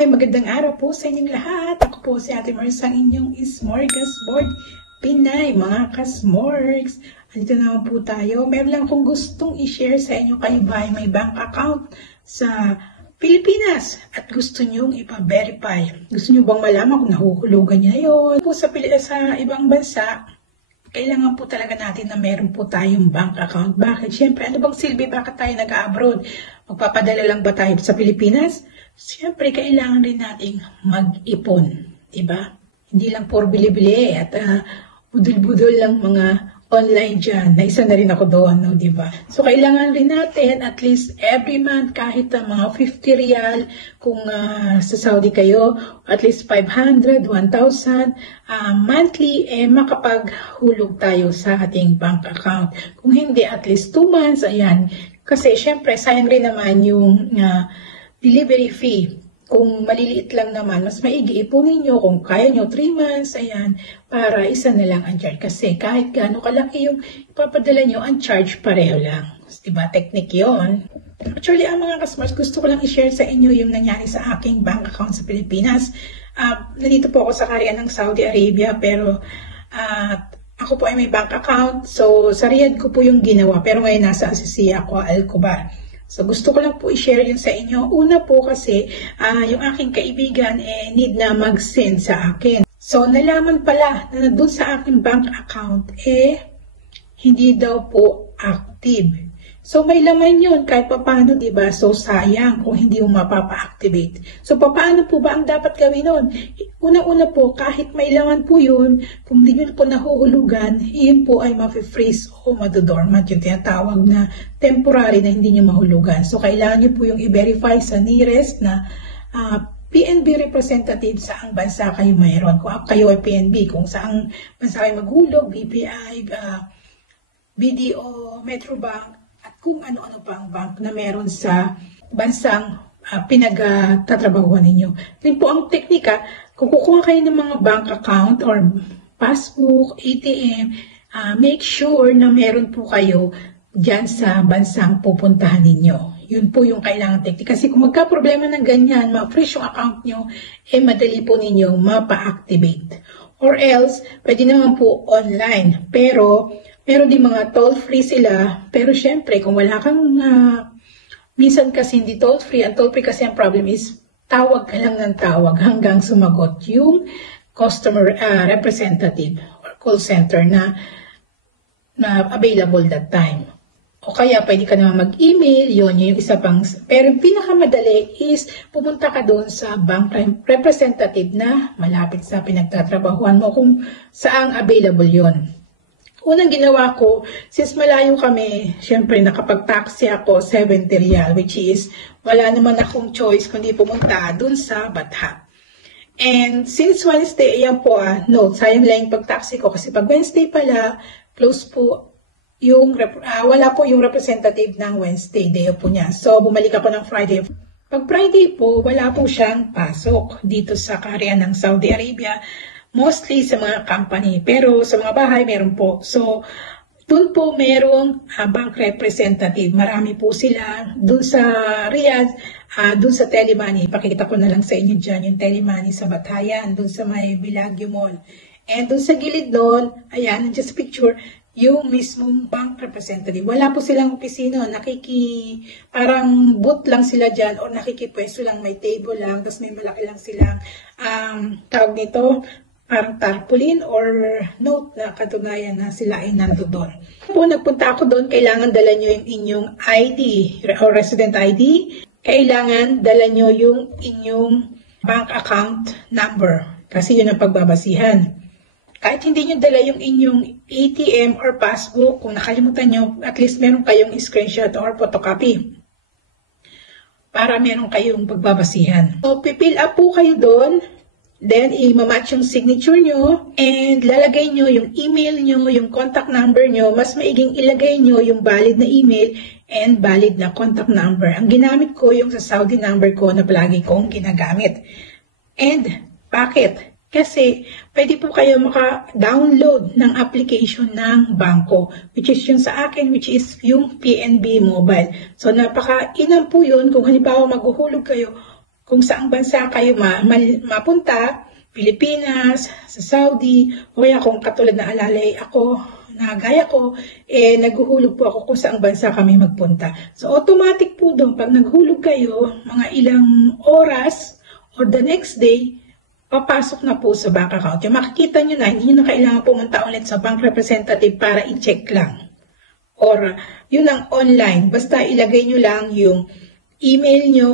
Hi, magandang araw po sa inyong lahat. Ako po si Ate Mars, ang inyong Smorgasbord Pinay, mga ka-smorgs. Andito naman po tayo. Meron lang akong gustong i-share sa inyo. Kayo ba ay may bank account sa Pilipinas at gusto nyong ipa-verify? Gusto nyo bang malaman kung nahuhulugan nyo na yun? Po sa ibang bansa, kailangan po talaga natin na meron po tayong bank account. Bakit? Siyempre, ano bang silbi? Bakit tayo nag-abroad? Magpapadala lang ba tayo sa Pilipinas? Siyempre, kailangan rin nating mag-ipon. Diba? Hindi lang puro bili-bili at budol-budol lang mga online dyan. Na isa na rin ako doon, no? Diba? So, kailangan rin natin at least every month, kahit mga 50 real, kung sa Saudi kayo, at least 500, 1,000, monthly, makapaghulog tayo sa ating bank account. Kung hindi, at least 2 months, ayan. Kasi, syempre, sayang rin naman yung delivery fee. Kung maliliit lang naman, mas maigi ipunin nyo. Kung kaya nyo 3 months, ayan, para isa na lang ang charge. Kasi kahit gaano kalaki yung ipapadala nyo, ang charge pareho lang. Diba? Technique yun. Actually, ang mga customers, gusto ko lang i-share sa inyo yung nangyari sa aking bank account sa Pilipinas. Nandito po ako sa Kaharian ng Saudi Arabia, pero ako po ay may bank account. So, sa Riyadh ko po yung ginawa. Pero ngayon nasa Asisiya ako, Al-Kubar. So, gusto ko lang po i-share yun sa inyo. Una po kasi, yung aking kaibigan need na mag-send sa akin. So, nalaman pala na doon sa aking bank account, hindi daw po active. So, may laman yun kahit paano, diba? So, sayang kung hindi mo mapapa-activate. So, paano po ba ang dapat gawin nun? Una-una po, kahit may laman po yun, kung hindi nyo po nahuhulugan, yun po ay ma-freeze o madodormant, yung tinatawag na temporary na hindi nyo mahulugan. So, kailangan nyo po yung i-verify sa nearest na PNB representative saang bansa kayo mayroon. Kung kayo ay PNB, kung saang bansa kayo maghulog, BPI, BDO, Metrobank, at kung ano-ano pa ang bank na meron sa bansang pinagtatrabahuan ninyo. Rin po ang teknika, kung kukuha kayo ng mga bank account or passbook, ATM, make sure na meron po kayo dyan sa bansang pupuntahan ninyo. Yun po yung kailangan teknika. Kasi kung magka-problema ng ganyan, ma-freeze yung account nyo, madali po ninyong mapa-activate. Or else, pwede naman po online. Pero, meron din mga toll-free sila. Pero syempre, kung wala kang, minsan kasi hindi toll-free. Ang toll-free kasi ang problem is, tawag ka lang ng tawag hanggang sumagot yung customer representative or call center na available that time. O kaya pwede ka naman mag-email, yun yung isa pang. Pero yung pinakamadali is pumunta ka doon sa bank representative na malapit sa pinagtatrabahuan mo kung saang available yun. Unang ginawa ko, since malayo kami, syempre nakapag-taxi ako 70 real, which is wala naman akong choice kundi pumunta doon sa Batha. And since Wednesday, ayan po, sayang lang yung pag-taxi ko kasi pag Wednesday pala, close po yung, wala po yung representative ng Wednesday, day po niya. So, bumalik ako ng Friday. Pag Friday po, wala po siyang pasok dito sa Kaharian ng Saudi Arabia. Mostly sa mga company, pero sa mga bahay meron po. So, dun po merong bank representative. Marami po sila. Dun sa Riyadh, dun sa Telemoney. Pakikita ko na lang sa inyo dyan yung Telemoney sa Batayan, dun sa may Bellagio Mall. And dun sa gilid doon, ayan, nandiyan sa picture, yung mismong bank representative. Wala po silang opisina, parang booth lang sila dyan o nakikipwesto lang, may table lang, tapos may malaki lang silang tawag nito, parang tarpaulin or note na katunayan na sila ay nandoon. Po nagpunta ako doon, kailangan dala nyo yung inyong ID or resident ID. Kailangan dala nyo yung inyong bank account number kasi yun ang pagbabasihan. Kahit hindi nyo dala yung inyong ATM or passbook, kung nakalimutan nyo, at least meron kayong screenshot or photocopy para meron kayong pagbabasihan. So, pipill up po kayo doon. Then, i-match yung signature nyo and lalagay nyo yung email nyo, yung contact number nyo. Mas maiging ilagay nyo yung valid na email and valid na contact number. Ang ginamit ko yung sa Saudi number ko na palagi kong ginagamit. And, bakit? Kasi, pwede po kayo maka-download ng application ng bangko, which is yung sa akin, which is yung PNB Mobile. So, napaka-inam po yun kung halimbawa maghuhulog kayo. kung saang bansa kayo mapunta, Pilipinas, sa Saudi, o kaya kung katulad na alalay ako, na gaya ko, naghuhulog po ako kung saang bansa kami magpunta. So automatic po doon, pag naghulog kayo, mga ilang oras or the next day, papasok na po sa bank account. Yung makikita nyo na, hindi nyo na kailangan pumunta ulit sa bank representative para i-check lang. Or yun ang online, basta ilagay nyo lang yung email nyo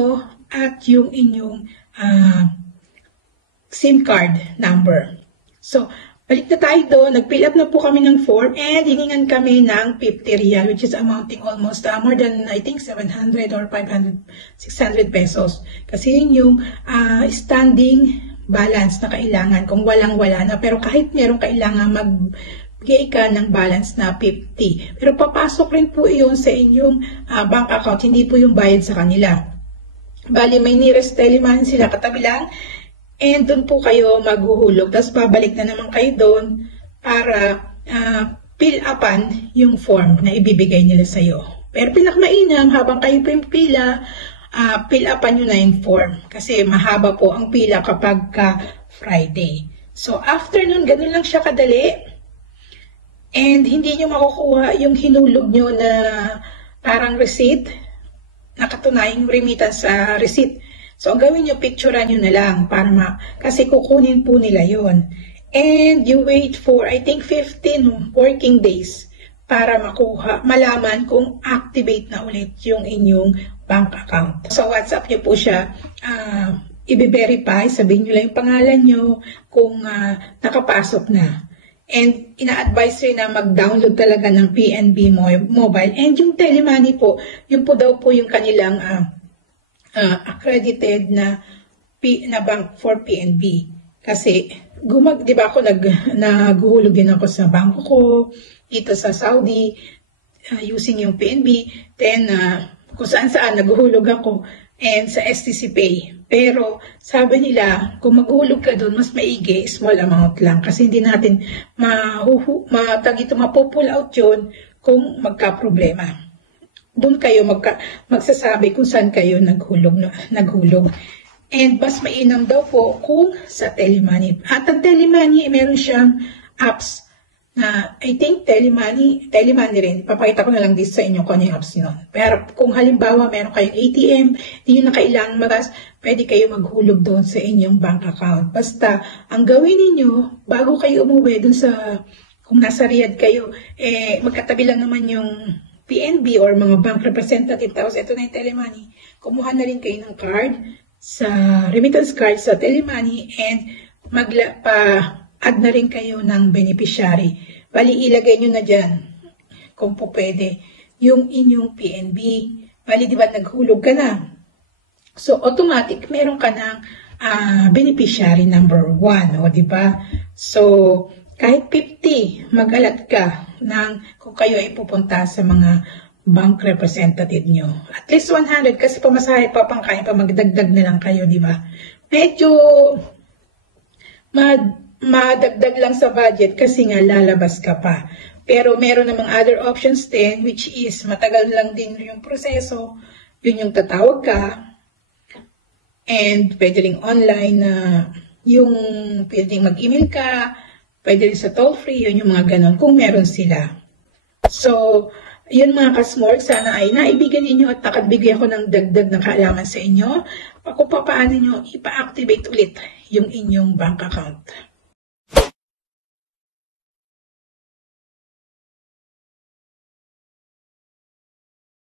at yung inyong SIM card number. So, balik na tayo doon. Nag-fill up na po kami ng form and hiningan kami ng 50 real, which is amounting almost more than, I think, 700 or 500, 600 pesos. Kasi yun yung standing balance na kailangan kung walang-wala na. Pero kahit meron kailangan magbigay ka ng balance na 50. Pero papasok rin po iyon sa inyong bank account, hindi po yung bayad sa kanila. Bali, may nearest teleman sila katabi lang. And doon po kayo maghuhulog. Tapos babalik na naman kayo doon para fill upan yung form na ibibigay nila sa'yo. Pero pinakamainam, habang kayo po yung pila, fill upan nyo na yung form. Kasi mahaba po ang pila kapag Friday. So after nun, ganun lang siya kadali. And hindi nyo makukuha yung hinulog nyo na parang receipt. Nakatunayang remittance sa receipt. So, ang gawin nyo, picturean nyo na lang para kasi kukunin po nila yon. And you wait for, I think, 15 working days para malaman kung activate na ulit yung inyong bank account. So, WhatsApp nyo po siya, i-verify, sabihin nyo lang yung pangalan nyo kung nakapasok na. And ina-advise rin na mag-download talaga ng PNB mobile. And yung telemoney po, yun po daw po yung kanilang accredited na bank for PNB. Kasi di ba ako naghuhulog din ako sa bangko ko dito sa Saudi using yung PNB. Then kung saan naghuhulog ako and sa STC Pay. Pero sabi nila kung maghulog ka doon mas maigi small amount lang kasi hindi natin mapupull out yun kung magka-problema. Doon kayo magsasabi kung saan kayo naghulog. And mas mainam daw po kung sa telemoney. At ang telemoney, meron siyang apps na I think telemoney rin. Papakita ko na lang dito sa inyo kung ano yung apps nyo. Pero kung halimbawa meron kayong ATM, hindi nyo na kailangan pwede kayo maghulog doon sa inyong bank account. Basta, ang gawin niyo bago kayo umuwi doon kung nasa Riyadh kayo, magkatabi lang naman yung PNB or mga bank representative, tapos ito na yung telemoney, kumuha na rin kayo ng card, remittance card sa telemoney, and add na rin kayo ng beneficiary. Bali, ilagay nyo na dyan, kung po pwede, yung inyong PNB. Bali, di ba naghulog ka na? So, automatic, meron ka ng beneficiary number 1, o di ba? So, kahit 50, mag-alat ka kung kayo ay pupunta sa mga bank representative nyo. At least 100 kasi pamasahe pa pangkain pa magdagdag na lang kayo, di ba? Medyo madagdag lang sa budget kasi nga lalabas ka pa. Pero meron namang other options din which is matagal lang din yung proseso. Yun yung tatawag ka and pwede rin online na pwede mag-email ka. Pwede rin sa toll-free, yun yung mga ganon, kung meron sila. So, yun mga kasmorg, sana ay naibigan ninyo at nakagbigay ako ng dagdag na kaalaman sa inyo kung paano nyo ipa-activate ulit yung inyong bank account.